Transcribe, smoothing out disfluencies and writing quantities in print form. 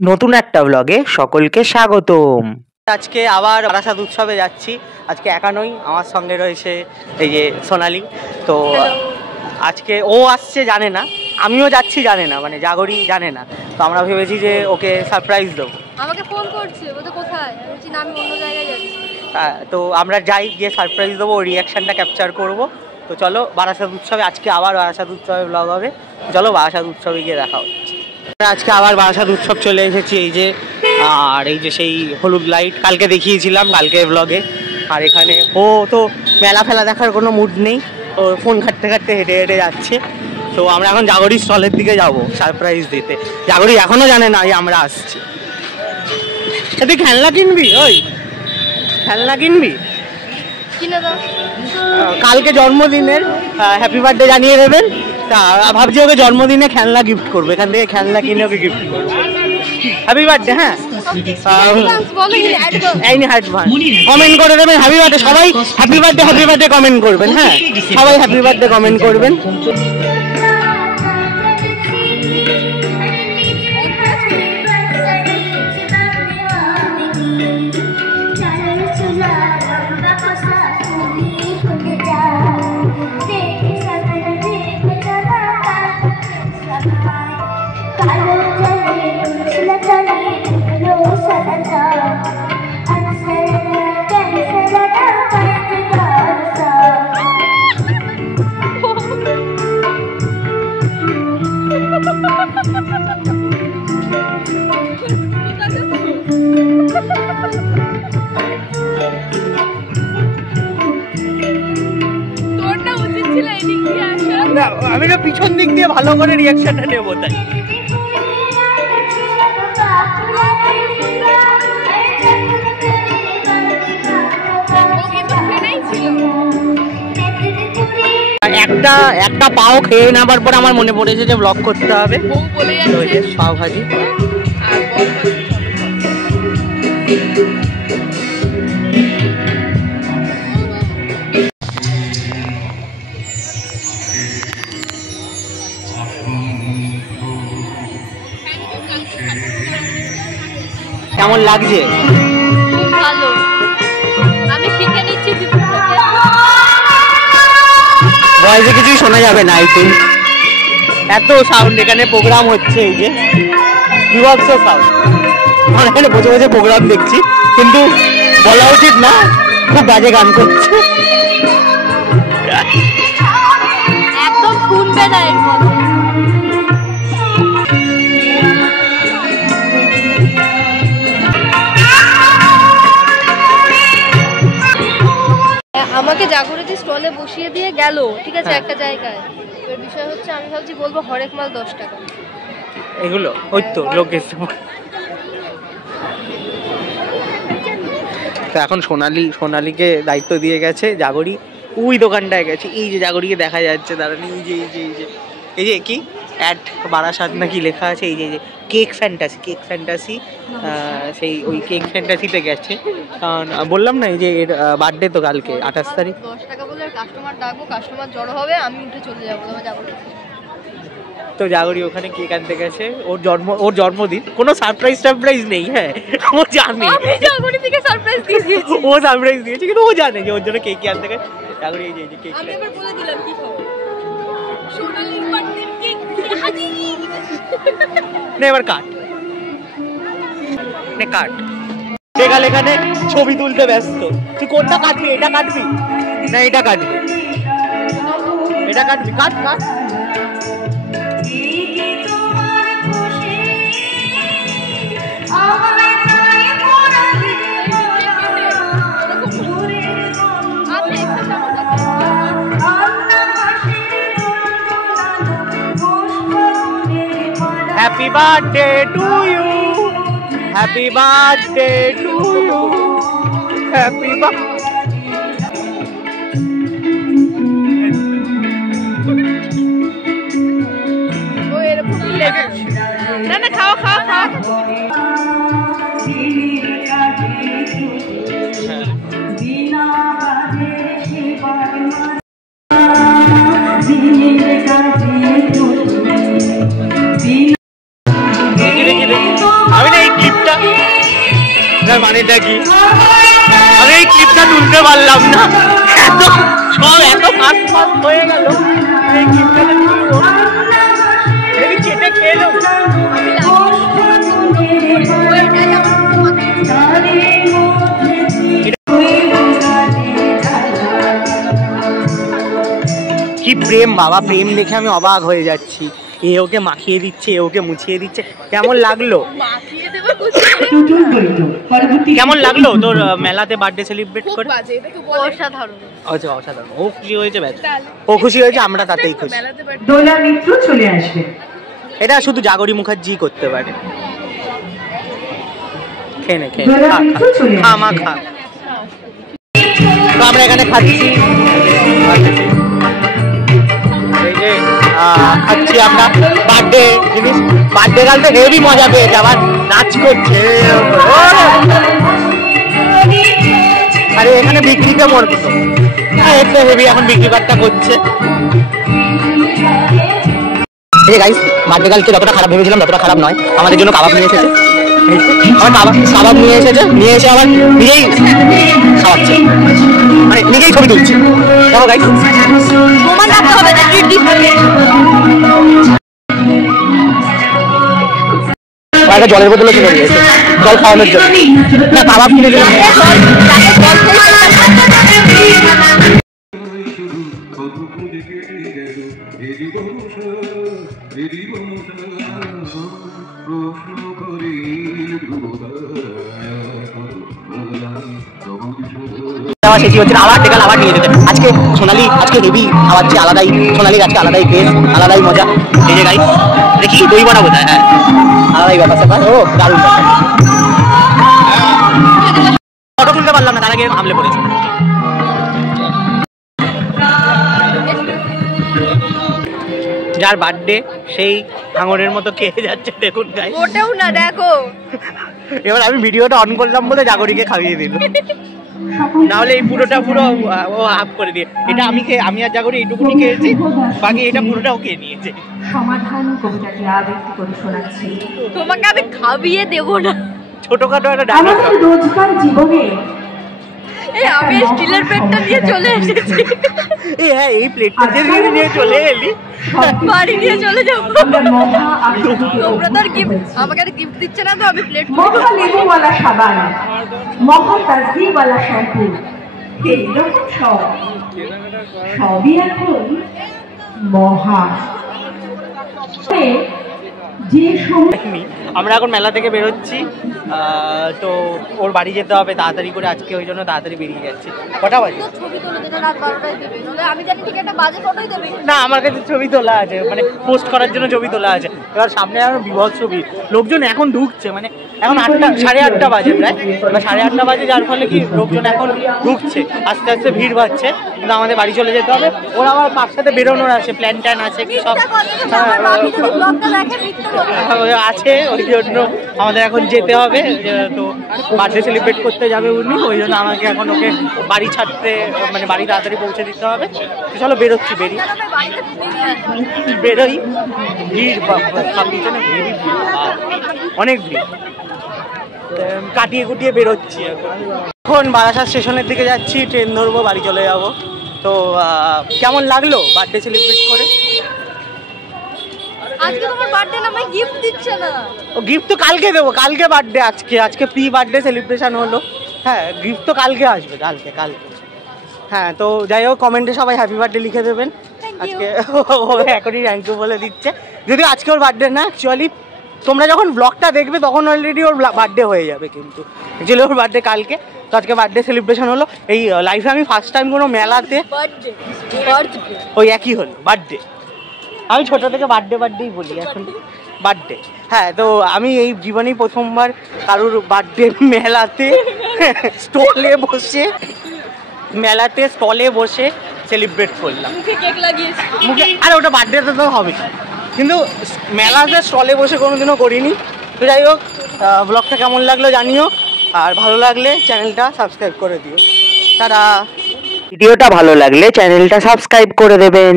নতুন একটা ব্লগে সকলকে স্বাগতম। আজকে আবার বারাসাত উৎসবে যাচ্ছি। আজকে একা নই, আমার সঙ্গে রয়েছে এই যে সোনালি। তো আজকে ও আসছে জানে না, আমিও যাচ্ছি জানে না, মানে জাগরি জানে না। তো আমরা ভেবেছি যে ওকে সারপ্রাইজ দেবো। আমাকে ফোন করছে, বলতে কোথায়, আমি বলছি না আমি অন্য জায়গায় যাচ্ছি। তো আমরা যাই, গিয়ে সারপ্রাইজ দেবো, ওর রিয়াকশানটা ক্যাপচার করব। তো চলো বারাসাত উৎসবে, আজকে আবার বারাসাত উৎসবে ব্লগ হবে। চলো বারাসাত উৎসবে গিয়ে দেখা হচ্ছে। আজকে আবার বারাসাত উৎসব চলে এসেছি, এই যে আর এই যে সেই হলুদ লাইট কালকে দেখিয়েছিলাম কালকে ব্লগে। আর এখানে ও তো মেলা ফেলা দেখার কোনো মুড নেই, ও ফোন ঘাটতে ঘাটতে হেঁটে হেঁটে যাচ্ছে। তো আমরা এখন জাগরি স্টলের দিকে যাব সারপ্রাইজ দিতে। জাগরি এখনো জানে না আমরা আসছি। তুই খেলনা কিনবি? ওই খেলনা কিনবি? কিনে দাও। কালকে জন্মদিনের হ্যাপি বার্থডে জানিয়ে দেবেন। তা ভাবছি ওকে জন্মদিনে খেলনা গিফট করবো, এখান থেকে খেলনা কিনে ওকে গিফট করবো। Happy birthday. হ্যাঁ, কমেন্ট করে দেবেন হ্যাপি বার্থডে। সবাই হ্যাপি বার্থডে কমেন্ট করবেন। হ্যাঁ, সবাই হ্যাপি বার্থডে কমেন্ট করবেন। আমি না পিছন দিক দিয়ে ভালো করে রিয়াকশনটা নেবো তাই। একটা পাও খেয়ে নেবার পর আমার মনে পড়েছে যে ব্লগ করতে হবে। পাও ভাজি কেমন লাগছে? ভালো, আমি শিখে নিচ্ছি। ভয়েসে কিছুই শোনা যাবে না, আই থিঙ্ক এত সাউন্ড এখানে প্রোগ্রাম হচ্ছে। এই যে বিভৎস সাউন্ড। আমরা এখানে বসে বসে প্রোগ্রাম দেখছি, কিন্তু বলা উচিত না, খুব বাজে গান করছে। একদম শুনবে না এর মধ্যে। আমাকে জাগরিতি স্টলে বসিয়ে দিয়ে গেল, ঠিক আছে, একটা জায়গায়। এর বিষয় হচ্ছে আমি ভাবছি বলবো হরেক মাল 10 টাকা। এগুলো ওই তো লোকের। তো এখন সোনালিকে দায়িত্ব দিয়ে গেছে জাগরি। ওই দোকানটায় গেছে, এই যে জাগরিকে দেখা যাচ্ছে দাঁড়ানি, এই যে কি অ্যাট বারাসাত নাকি লেখা আছে। এই যে কেক ফ্যান্টাসি সেই ওই কেক ফ্যান্টাসিতে গেছে। কারণ বললাম না এই যে এর বার্থডে তো কালকে 28 তারিখ। 10 টাকা বলে কাস্টমার ডাকবো, কাস্টমার জড়ো হবে, আমি উঠে চলে যাবো। তো জাগরি ওখানে কেক আনতে গেছে। ওর জন্মদিন, কোনো সারপ্রাইজ নেই। হ্যাঁ, ও জানে জাগরি থেকে সারপ্রাইজ দিয়েছি। ও সারপ্রাইজ দিয়েছে, কিন্তু ও জানে যে ওর জন্য কেক আনতে গেছে। জাগরি এই যে কেক আমি এবার বলে দিলাম কি খবর। সোনালি বার্থডে কেক হাজি। নে এবার কাট। এখানে ছবি তুলতে ব্যস্ত। তুই কোনটা কাটবি? এটা কাটবি না এটা কাটবি? এটা কাটবি, কাট। Happy birthday to you. Happy birthday to you. Happy birthday. ও এরকম লেগে না খাও। তার মানেটা কি? আমি এই ক্লিপটা তুলতে পারলাম না, এত সব এত ফাস্ট ফাস্ট হয়ে গেল। এই ক্লিপটা তুলবো দেখি চেটে খেয়ে নেবো। কি প্রেম বাবা, প্রেম দেখে আমি অবাক হয়ে যাচ্ছি। এ ওকে মাখিয়ে দিচ্ছে, এ ওকে মুছিয়ে দিচ্ছে। কেমন লাগলো? কেমন লাগলো তোর মেলাতে বার্থডে সেলিব্রেট করে? অসাধারণ। আচ্ছা অসাধারণ। ও খুশি হয়েছে, ব্যাস ও খুশি হয়েছে, আমরা তাতেই খুশি। দোলা মিত্র চলে আসবে। এটা শুধু জাগরি মুখার্জি করতে পারে। খেয়ে নে, খেয়ে দোলা মিত্র চলে খা মা আসবে। খা। তো আমরা এখানে খাচ্ছি, এই যে খাচ্ছি আমরা বার্থডে জিনিস। বার্থডে গাল তো হেভি মজা পেয়েছে, আবার নাচ করছে। আরে এখানে বিক্রিতে মরতো, একটা হেভি এখন বিক্রি বার্তা করছে। এই যে গাইস, বার্থডে গালকে যতটা খারাপ ভেবেছিলাম ততটা খারাপ নয়। আমাদের জন্য কাবাব নিয়ে এসেছে, কাবাব নিয়ে এসেছে, নিয়ে এসে আবার নিজেই খাওয়াচ্ছে, মানে নিজেই ছবি তুলছে। দেখো গাইস, প্রমাণ রাখতে হবে না, ট্রিট দিতে হবে। একটা জলের বোতলও কিনে দিয়েছে জল খাওয়ানোর জন্য। না কাবাব কিনে দিলাম। শেষই হচ্ছে, আবার ডেকাল আবার নিয়ে যেতে। আজকে সোনালি আজকে হেভি খাওয়াচ্ছে, আলাদাই সোনালির আজকে আলাদাই টেস্ট, আলাদাই মজা। এই যে গাইস দেখি দই বানাবো, হ্যাঁ আলাদাই ব্যাপার স্যাপার। ও দারুণ ব্যাপার। ফটো তুলতে পারলাম না, তার আগে হামলে পড়েছে। যার বার্থডে সেই ভাঙনের মতো খেয়ে যাচ্ছে, দেখুন গাইস। ওটাও না, দেখো। এবার আমি ভিডিওটা অন করলাম বলে জাগরিকে খাইয়ে দিল, নাহলে এই পুরোটা পুরো ও হাফ করে দিয়ে। এটা আমি আর জাগরি এইটুকুনি খেয়েছি, বাকি এটা পুরোটা ও খেয়ে নিয়েছে। সমাধান কবিতাটি আবৃত্তি করে শোনাচ্ছি। তোমাকে আমি খাবিয়ে দেবো না। ছোটখাটো একটা ডায়লগ। আমাদের রোজকার জীবনে এই আমি স্টিলের প্লেটটা নিয়ে চলে এসেছি। এই হ্যাঁ, এই প্লেটটা নিয়ে চলে এলি, বাড়ি নিয়ে চলে যাবো। আমরা মহা আগ্রহী তোমরা তো আর গিফট আমাকে আর গিফট দিচ্ছে না, তো আমি প্লেট মহা লেবুওয়ালা সাবান, মহা তাজদিওয়ালা শ্যাম্পু, এইরকম সবই এখন মহা। যে সময় আমরা এখন মেলা থেকে বেরোচ্ছি, তো ওর বাড়ি যেতে হবে তাড়াতাড়ি করে আজকে, ওই জন্য তাড়াতাড়ি বেরিয়ে যাচ্ছি। কটা বাজে? ছবি তুলে দিলে রাত 12টায় দেবে, নাহলে আমি জানি ঠিক একটা বাজে ফটোই দেবে। না, আমার কাছে ছবি তোলা আছে, মানে পোস্ট করার জন্য ছবি তোলা আছে। এবার সামনে আরো বিভৎস ছবি, লোকজন এখন ঢুকছে, মানে এখন 8টা 8:30 বাজে প্রায়, এবার 8:30 বাজে, যার ফলে কি লোকজন এখন ঢুকছে, আস্তে আস্তে ভিড় বাড়ছে। কিন্তু আমাদের বাড়ি চলে যেতে হবে। ওর আমার কার সাথে বেরোনোর আছে, প্ল্যান ট্যান আছে কি সব আছে, ওই জন্য আমাদের এখন যেতে হবে। তো বার্থডে সেলিব্রেট করতে যাবে উনি, ওই জন্য আমাকে এখন ওকে বাড়ি ছাড়তে, মানে বাড়ি তাড়াতাড়ি পৌঁছে দিতে হবে। তো চলো বেরোচ্ছি, বেরোই। ভিড় পিছনে হেভি ভিড়, অনেক ভিড়। কাটিয়ে কুটিয়ে বেরোচ্ছি এখন বারাসাত স্টেশনের দিকে যাচ্ছি, ট্রেন ধরবো, বাড়ি চলে যাব। তো কেমন লাগলো বার্থডে সেলিব্রেট করে? আজকে তোমার বার্থডে না, আমায় গিফট দিচ্ছে না। ও গিফট তো কালকে দেবো, কালকে বার্থডে, আজকে প্রি বার্থডে সেলিব্রেশন হলো। হ্যাঁ, গিফট তো কালকে আসবে, কালকে। হ্যাঁ, তো যাই হোক, কমেন্টে সবাই হ্যাপি বার্থডে লিখে দেবেন। আজকে ও এখনই থ্যাংক ইউ বলে দিচ্ছে, যদিও আজকে ওর বার্থডে না। অ্যাকচুয়ালি তোমরা যখন ব্লগটা দেখবে তখন অলরেডি ওর বার্থডে হয়ে যাবে, কিন্তু অ্যাকচুয়ালি ওর বার্থডে কালকে। তো আজকে বার্থডে সেলিব্রেশন হলো। এই লাইফে আমি ফার্স্ট টাইম কোনো মেলাতে ওই একই হলো বার্থডে। আমি ছোটো থেকে বার্থডেই বলি এখন, বার্থডে। হ্যাঁ, তো আমি এই জীবনেই প্রথমবার কারোর বার্থডে মেলাতে স্টলে বসে সেলিব্রেট করলাম। মুখে আরে ওটা বার্থডেতে তো হবে, কিন্তু মেলাতে স্টলে বসে কোনোদিনও করিনি। তো যাই হোক, ব্লগটা কেমন লাগলো জানিও, আর ভালো লাগলে চ্যানেলটা সাবস্ক্রাইব করে দিও। তারা ভিডিওটা ভালো লাগলে চ্যানেলটা সাবস্ক্রাইব করে দেবেন।